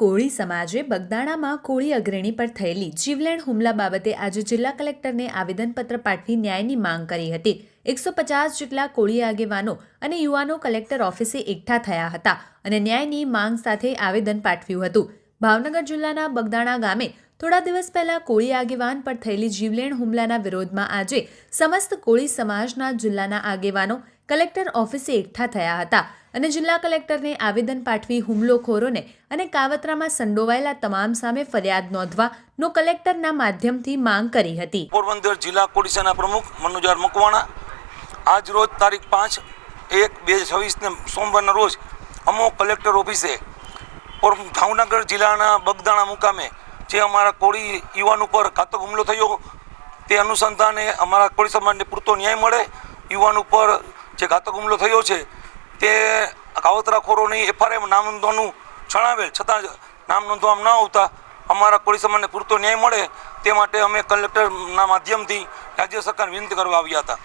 કોળી સમાજે બગદાણામાં કોળી અગ્રણી પર થયેલી જીવલેણ હુમલા બાબતે આજે જિલ્લા કલેક્ટરને આવેદનપત્ર પાઠવી ન્યાયની માંગ કરી હતી। 150 જેટલા કોળી આગેવાનો અને યુવાનો કલેક્ટર ઓફિસે એકઠા થયા હતા અને ન્યાયની માંગ સાથે આવેદન પાઠવ્યું હતું। ભાવનગર જિલ્લાના બગદાણા ગામે થોડા દિવસ પહેલા કોળી આગેવાન પર થયેલી જીવલેણ હુમલાના વિરોધમાં આજે સમસ્ત કોળી સમાજના જિલ્લાના આગેવાનો કલેક્ટર ઓફિસે એકઠા થયા હતા અને જિલ્લા કલેક્ટરને આવેદન પાઠવી હુમલોખોરોને અને કાવતરામાં સંડોવાયેલા તમામ સામે ફરિયાદ નોંધવાનો કલેક્ટરના માધ્યમથી માંગ કરી હતી। પોરબંદર જિલ્લા કોળી સેના પ્રમુખ મનોજાર મકવાણા આજ રોજ તારીખ 5/1/2026 ને સોમવારના રોજ અમો કલેક્ટર ઓફિસે ભાવનગર જિલ્લાના બગદાણા મુકામે જે અમારા કોળી યુવાન ઉપર ઘાતક હુમલો થયો તે અનુસંધાને અમારા કોળી સમાજને પૂરતો ન્યાય મળે, યુવાન ઉપર જે ઘાતક હુમલો થયો છે તે કાવતરાખોરોની FRM નામ નોંધવાનું જણાવેલ છતાં નામ નોંધવામાં ન આવતા અમારા કોળી સમાજને પૂરતો ન્યાય મળે તે માટે અમે કલેક્ટરના માધ્યમથી રાજ્ય સરકારને વિનંતી કરવા આવ્યા હતા।